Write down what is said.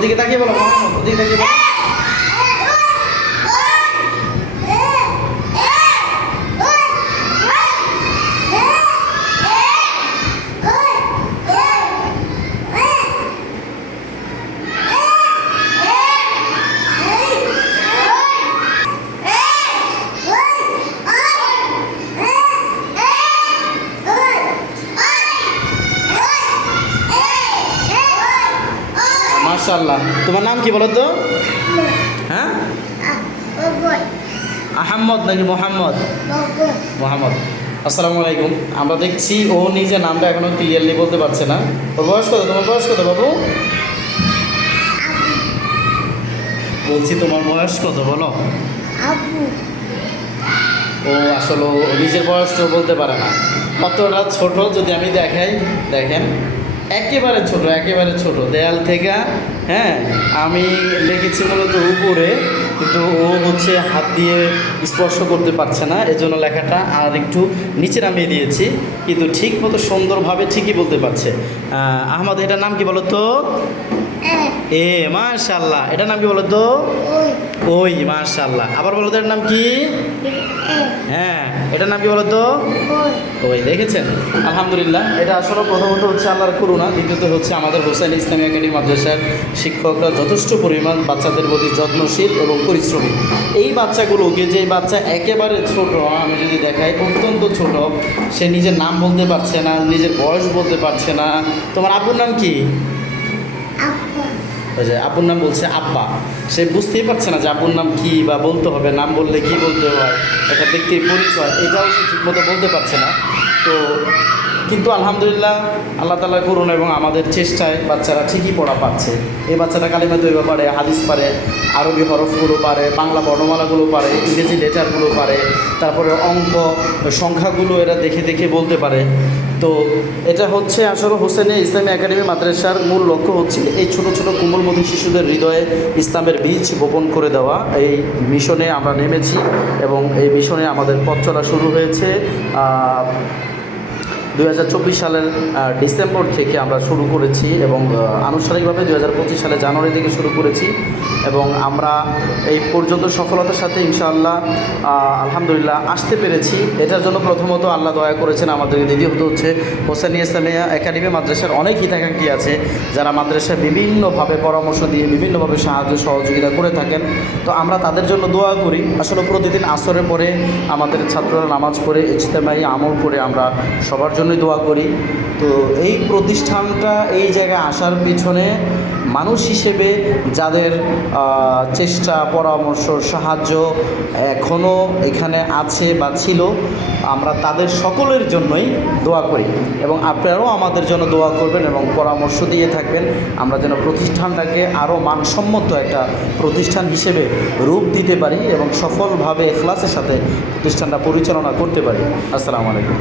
ওদিকে তাকিয়ে বলো মোহাম্মদ, ওদিকে তাকিয়ে বলো। মাশাআল্লাহ। তোমার নাম কি বলো তো? হ্যাঁ, আহম্মদ নাকি মোহাম্মদ? মোহাম্মদ। আসসালামু আলাইকুম। আমরা দেখছি ও নিজে নামটা এখনো ক্লিয়ারলি বলতে পারছে না। ওর বয়স কত? তোমার বয়স কত বাবু? বলছি তোমার বয়স কত বলো। ও আসলে ও নিজের বয়সটাও বলতে পারে না। কতটা ছোট যদি আমি দেখাই, দেখেন একেবারে ছোট, একেবারে ছোট। দেয়াল থেকে হ্যাঁ আমি লিখেছি মূলত উপরে, কিন্তু ও হচ্ছে হাত দিয়ে স্পর্শ করতে পারছে না, এজন্য লেখাটা আর একটু নিচে নামিয়ে দিয়েছি, কিন্তু ঠিক মতো সুন্দরভাবে ঠিকই বলতে পারছে। আহমদ, এটার নাম কি বলো তো? এ মাশাআল্লাহ। এটার নাম কি বলো তো? ওই মাশাআল্লাহ। আবার বলো তো এটার নাম কি? হ্যাঁ, এটার নাম কি বলো তো? ওই। দেখেছেন, আলহামদুলিল্লাহ। এটা আসলে প্রথমত হচ্ছে আল্লাহর করুণা, দ্বিতীয়ত হচ্ছে আমাদের হোসেন ইসলামী একাডেমি মাদ্রাসার শিক্ষকরা যথেষ্ট পরিমাণ বাচ্চাদের প্রতি যত্নশীল এবং পরিশ্রমী। এই বাচ্চাগুলোকে, যে বাচ্চা একেবারে ছোট, আমি যদি দেখাই অত্যন্ত ছোট, সে নিজের নাম বলতে পারছে না, নিজের বয়স বলতে পারছে না। তোমার আব্বুর নাম কি? ওই যে আব্বুর নাম বলছে আব্বা। সে বুঝতেই পারছে না যে আব্বুর নাম কী বা বলতে হবে, নাম বললে কী বলতে হয়, একটা ব্যক্তির পরিচয়, এটাও সে ঠিকমতো বলতে পারছে না। তো কিন্তু আলহামদুলিল্লাহ, আল্লাহ তাআলার করুণা এবং আমাদের চেষ্টায় বাচ্চারা ঠিকই পড়া পাচ্ছে। এই বাচ্চাটা কালিমা তৈবা পারে, হাদিস পারে, আরবি হরফগুলো পারে, বাংলা বর্ণমালাগুলো পারে, ইংরেজি লেটারগুলো পারে, তারপরে অঙ্ক সংখ্যাগুলো এরা দেখে দেখে বলতে পারে। তো এটা হচ্ছে আসলে হোসেন ইসলামী একাডেমি মাদ্রাসার মূল লক্ষ্য হচ্ছে এই ছোট ছোট কোমলমতি শিশুদের হৃদয়ে ইসলামের বীজ বপন করে দেওয়া। এই মিশনে আমরা নেমেছি এবং এই মিশনে আমাদের পথ চলা শুরু হয়েছে 2024 সালের ডিসেম্বর থেকে আমরা শুরু করেছি এবং আনুষ্ঠানিকভাবে 2025 সালে জানুয়ারি থেকে শুরু করেছি এবং আমরা এই পর্যন্ত সফলতার সাথে ইনশাআল্লাহ আলহামদুলিল্লাহ আসতে পেরেছি। এটার জন্য প্রথমত আল্লাহ দয়া করেছেন আমাদেরকে, দ্বিতীয়ত হচ্ছে হোসেন ইসলামী একাডেমি মাদ্রাসার অনেক হিতাকাঙ্ক্ষী আছে যারা মাদ্রাসায় বিভিন্নভাবে পরামর্শ দিয়ে বিভিন্নভাবে সাহায্য সহযোগিতা করে থাকেন। তো আমরা তাদের জন্য দোয়া করি। আসলে প্রতিদিন আসরের পরে আমাদের ছাত্ররা নামাজ পড়ে ইজতেমাই আমল করে আমরা সবার জন্যই দোয়া করি। তো এই প্রতিষ্ঠানটা এই জায়গায় আসার পিছনে মানুষ হিসেবে যাদের চেষ্টা, পরামর্শ, সাহায্য এখনও এখানে আছে বা ছিল, আমরা তাদের সকলের জন্যই দোয়া করি এবং আপনারাও আমাদের জন্য দোয়া করবেন এবং পরামর্শ দিয়ে থাকবেন, আমরা যেন প্রতিষ্ঠানটাকে আরও মানসম্মত একটা প্রতিষ্ঠান হিসেবে রূপ দিতে পারি এবং সফলভাবে ইখলাসের সাথে প্রতিষ্ঠানটা পরিচালনা করতে পারি। আসসালামু আলাইকুম।